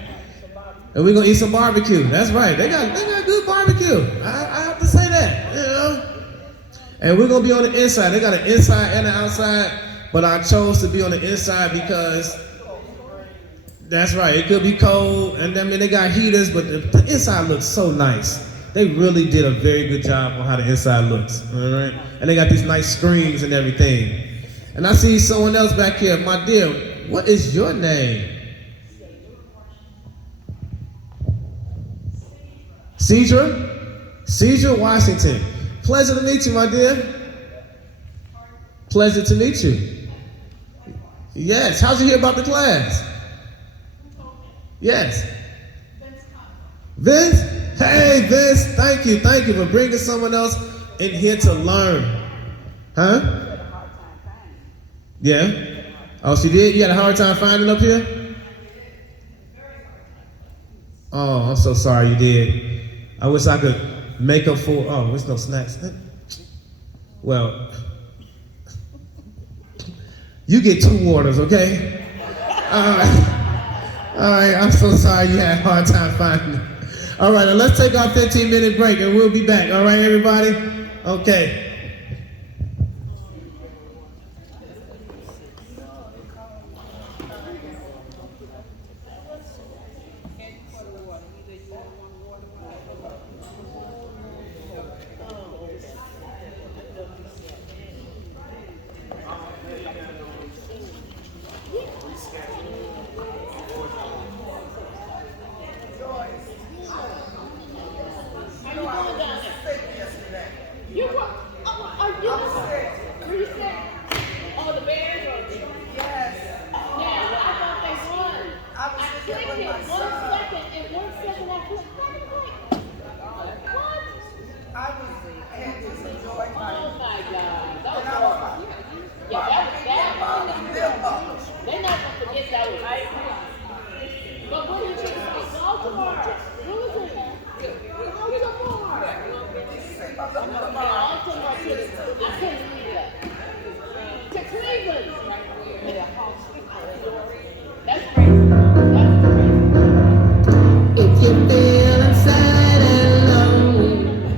And we're going to eat some barbecue. That's right, they got good barbecue. I have to say that, you know? And we're going to be on the inside. They got an inside and an outside, but I chose to be on the inside because that's right, it could be cold, and I mean, they got heaters, but the inside looks so nice. They really did a very good job on how the inside looks, all right? And they got these nice screens and everything. And I see someone else back here. My dear, what is your name? Cedra Washington. Pleasure to meet you, my dear. Pleasure to meet you. Yes, how'd you hear about the class? Yes. Vince? Hey, Vince, thank you for bringing someone else in here to learn. Huh? Yeah? Oh, she did? You had a hard time finding up here? Oh, I'm so sorry you did. I wish I could make up for, oh, there's no snacks. Well, you get 2 waters, okay? All right, I'm so sorry you had a hard time finding it. All right, now let's take our 15-minute break and we'll be back. All right, everybody? Okay. you reset. Oh, the Bears or Yes. yeah, I thought they won. I was I sitting clicked there it with my son. 1 second, and 1 second I clicked back and I'm like, what? I had just enjoyed my. Oh my God. That And was I was horrible. like, Yeah, that was bad. them buggers. They're not gonna forget that was right. But what did you say? Baltimore. Who is it? Baltimore. Baltimore to the, I couldn't believe that. To Cleveland. That's crazy. That's crazy. If you feel sad and lonely,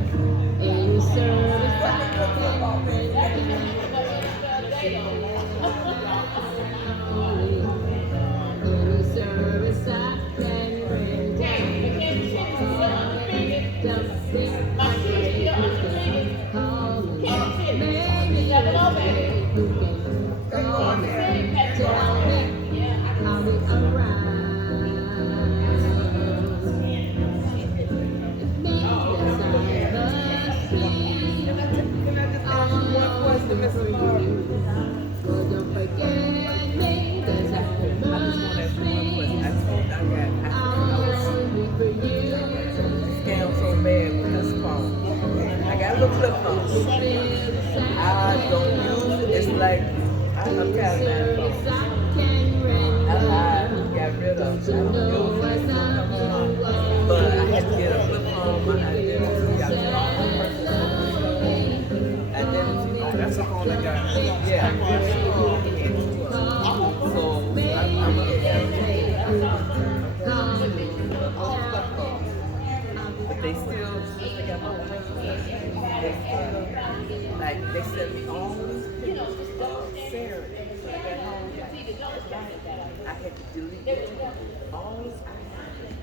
any service I can any service I can render. My shit's still undefeated. Kansas City. 7-0, baby. You can call me, tell me how we Can I just ask you one question, Mrs. Martin? Well, don't forget me, 'cause I must be. I'll be for you. Scam so bad with this phone. I got a little flip phone. I don't use it. It's like I'm kind of mad Service phone. I can render. I got rid of it. I don't use it. But I had to get a flip phone. My identity got identity. Oh, that's a phone that got. Yeah. So I'm but they still, they got my they still, like, they send me all these pictures of Sarah at home. I had to delete it. All this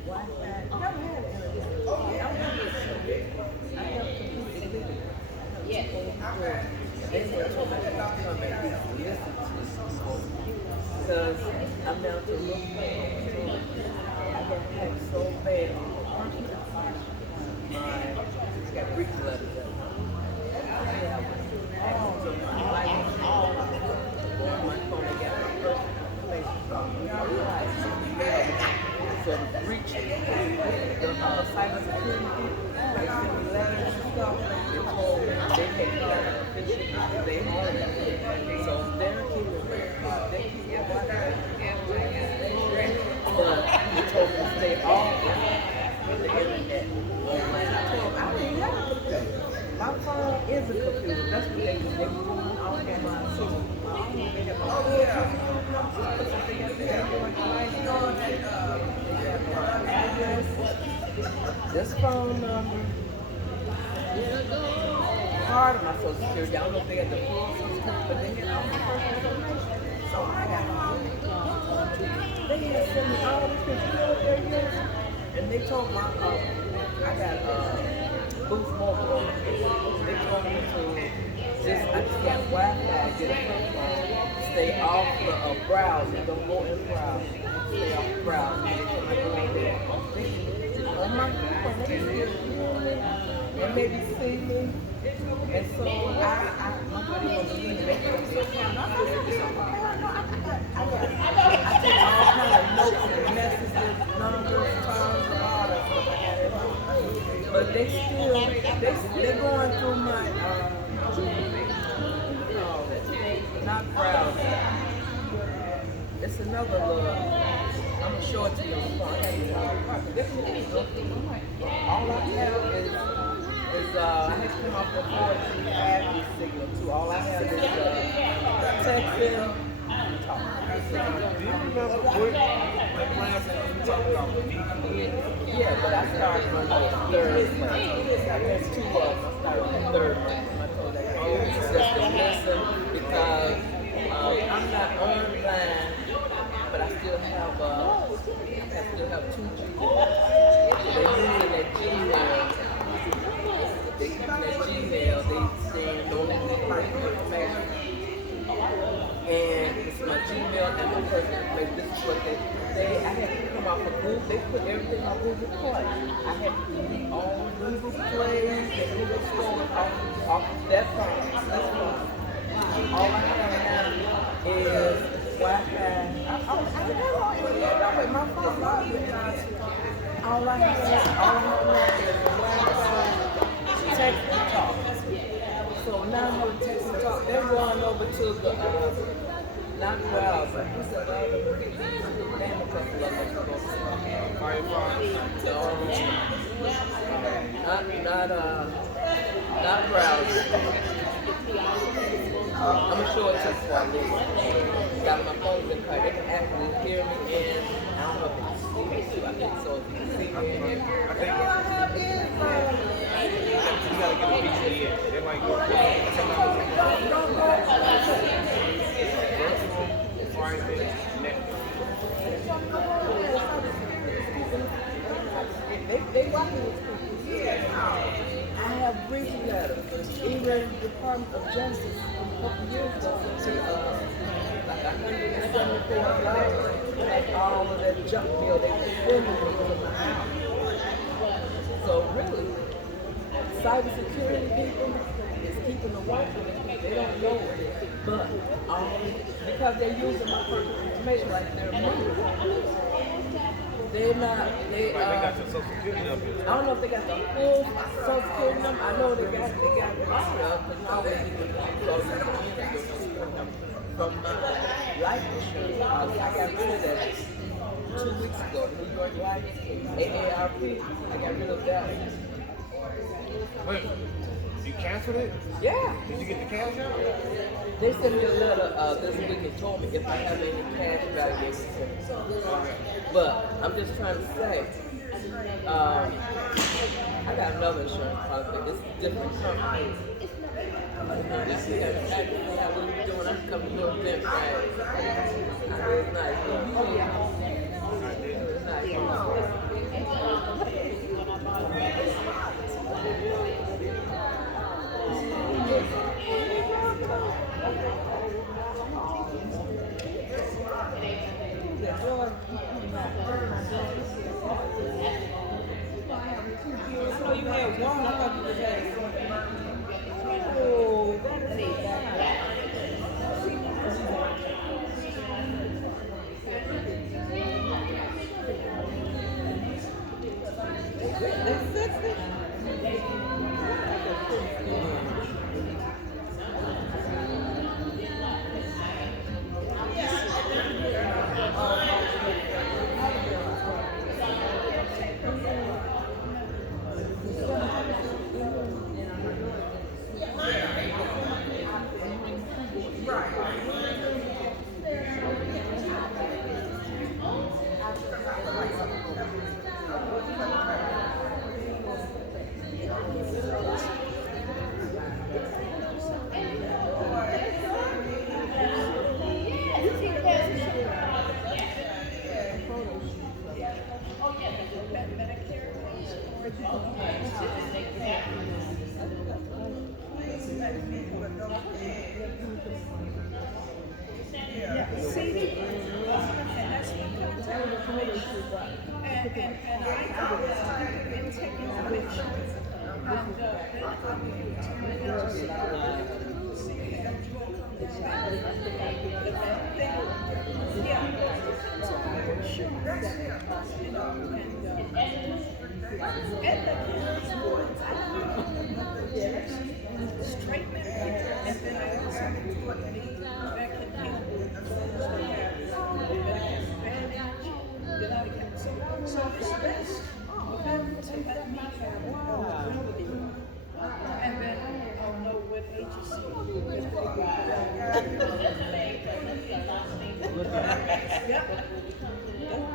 Wi-Fi. Never had an internet. I don't have it. I have to delete it. They said, "Oh, my God, come and listen to this." Because I'm down to look for I got hacked so bad. I got breach letters. So the breach, the cybersecurity people, they sent me letters and stuff. They told me they had clarification. They own it. So they're keeping they keep it but they told me to stay off the internet online. I told them I didn't have a computer. My phone is a computer. That's what they do. They were doing all of my too. They have my full address, this phone number, part of my social security. I don't know if they had the full social security, but they had all my personal information. So I got all they had sent me all these pictures. You know what they're using? And they told my I got Boost Mobile. They told me to just I just got Wi-Fi, get a flip phone, stay off the browser, don't go in browser, stay off the browser. They told me to go in there. On my phone, they still hear me and maybe see me. And so my buddy was doing the makeup of the account. I take all kinds of notes and messages, numbers, terms, and all that stuff. I got it home. But they still, they're going through my, not browser. It's another little, I'm going to show it to you on the phone. All I have is I had to come off the board to add this signal too. All I have is texting. Do you remember what class you talked about? Yeah, but I started on the third class. I missed 2 of them. I started on the third class. And I told that it's just to listen because I'm not online, but I still have 2 Gmail. They're using that Gmail. They use that Gmail, they say no personal information. And it's my Gmail and my personal information. This is what I had to come off of Google. They put everything on Google Play. I had to delete all Google Plays and Google Stores off that phone. That's told Texas Talk, they're going over to the, not Browse, but who's the other, name a couple of them. No, not Browse. I'm gonna show it to you. Got my phone in the car. They can actually hear me and I don't know if they can see me too. I think so. If you can see me in here. You gotta get a VPN. They might go private Netflix. They watching this. I have briefing letters. Even the Department of Justice a couple years ago to like $174, like all of that junk mail they put in my house. So really, cybersecurity people is keeping the white people. They don't know it, but because they're using my personal information like they're moving. They're not. They got your social security number. I don't know if they got the full social security number. I know they got the stuff, but now they need the social security number from my life insurance policy. I got rid of that 2 weeks ago. New York Life, AARP. I got rid of that. Wait, you canceled it? Yeah. Did you get the cash out? They sent me a letter this week and told me if I have any cash value. But I'm just trying to say, I got another insurance policy. It's different companies. This is exactly how we were doing. I come to your event Friday. It's nice. Oh, you had one. I thought you just had oh, that is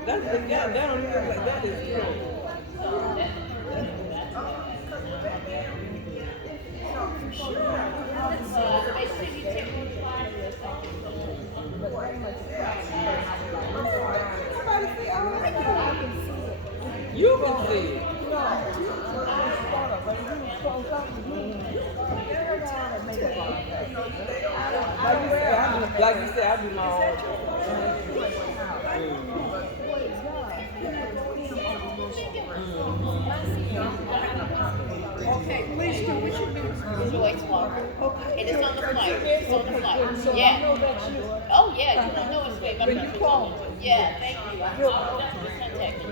That's the guy. That don't even like that is true. You can see it. Like you said, I do my own. Okay, please do what you do. Joyce Walker. Okay. And it's on the flyer. It's on the flyer. So I Yeah. know that you. Oh, yeah. You don't know it's fake. When you call. Yeah, thank you. I'll definitely contact you.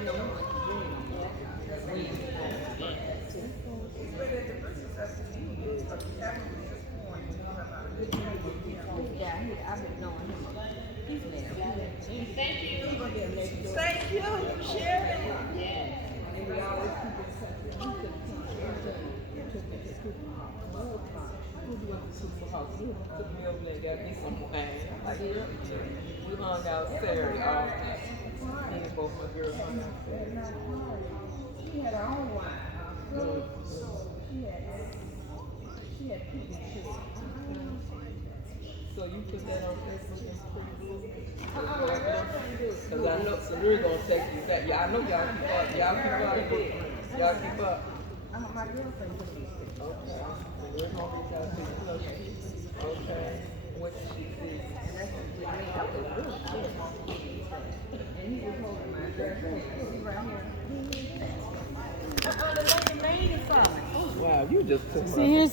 Thank you. Thank you for sharing. Yes. And we always keep in touch. We took me to Super Hawk. We'll be up to Super Hawk. Took me over there and got me some wine. Like, we hung out Saturday all night. Me and both my girls hung out Saturday. She had her own wine. She had people too. So you put that on Facebook and because I know Salir gonna take you back. Yeah, I know y'all keep up. Y'all keep up. Y'all keep up. My girlfriend took me. Okay. We're gonna reach out to you. Okay. What did she see? And that's what we made up the real shit. And he was holding my dress. See right here. The lady made it for me. Wow, you just took my. See, here's